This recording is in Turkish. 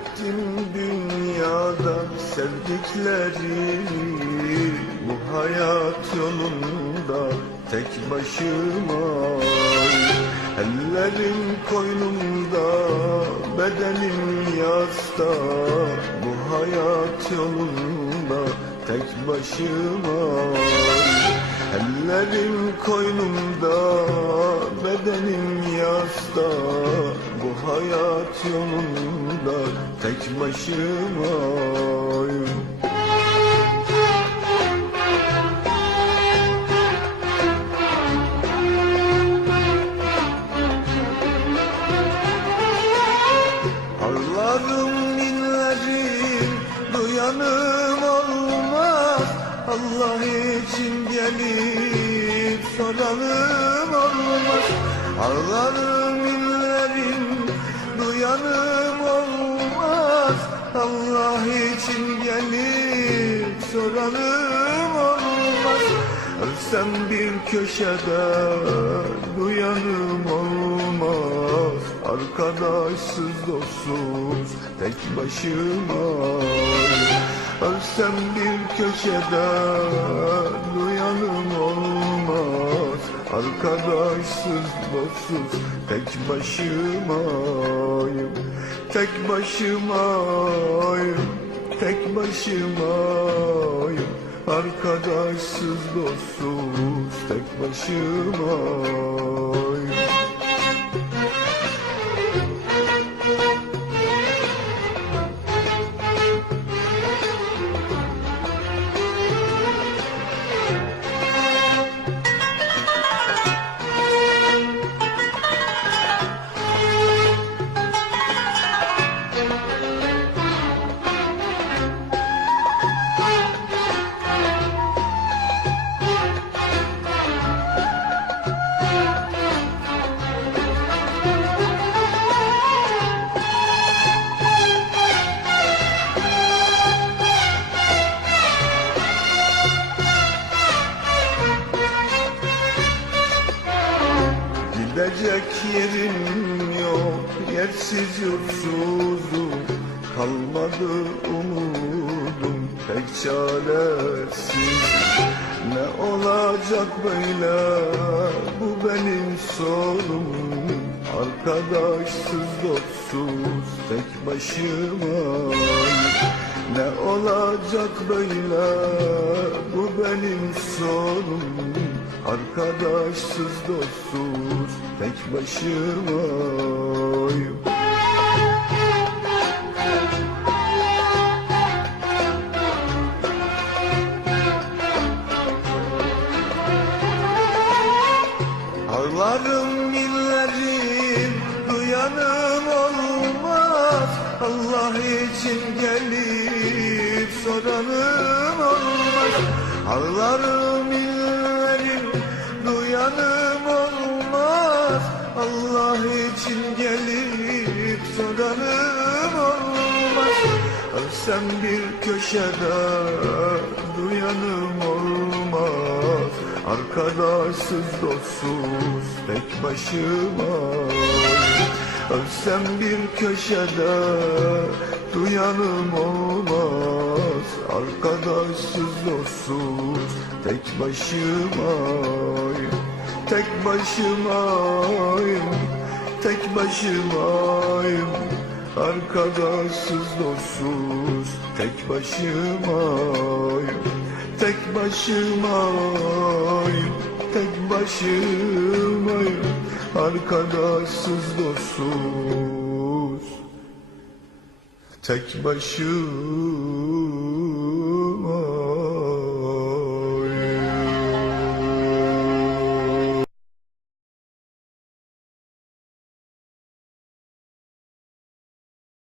Kaybettim dünyada sevdiklerimi Bu hayat yolunda tek başıma. Ellerim koynumda bedenim yasta Bu hayat yolunda tek başıma. Ellerim koynumda bedenim yasta hayat yolunda tek başımayım Ağlarım inlerim duyanım olmaz. Allah için gelip soranım olmaz. İnlerim duyanım olmaz Allah için gelip soranım olmaz. Ölsem bir köşede duyanım olmaz. Arkadaşsız dostsuz tek başıma. Ölsem bir köşede duyanım olmaz Arkadaşsız dostsuz tek başımayım Tek başımayım Tek başımayım. Arkadaşsız dostsuz tek başımayım Gidecek yerim yok Yersiz yursuzum Kalmadı umudum Pek çaresiz. Ne olacak böyle? Bu benim sorunum Arkadaşsız dostsuz Tek başıma. Ne olacak böyle? Bu benim sorunum Arkadaşsız dostsuz tek başımayım Ağlarım millerim duyanım olmaz. Allah için gelip soranım olmaz. Ağlarım millerim duyanım olmaz. Allah için gelip soranım olmaz. Ölsem bir köşede duyanım olmaz. Arkadaşsız dostsuz tek başıma. Ölsem bir köşede duyanım olmaz. Arkadaşsız dostsuz tek başımayım Tek başımayım Tek başımayım. Arkadaşsız dostsuz tek başımayım. Tek başımayım Tek başımayım. Arkadaşsız dostsuz Tek başımayım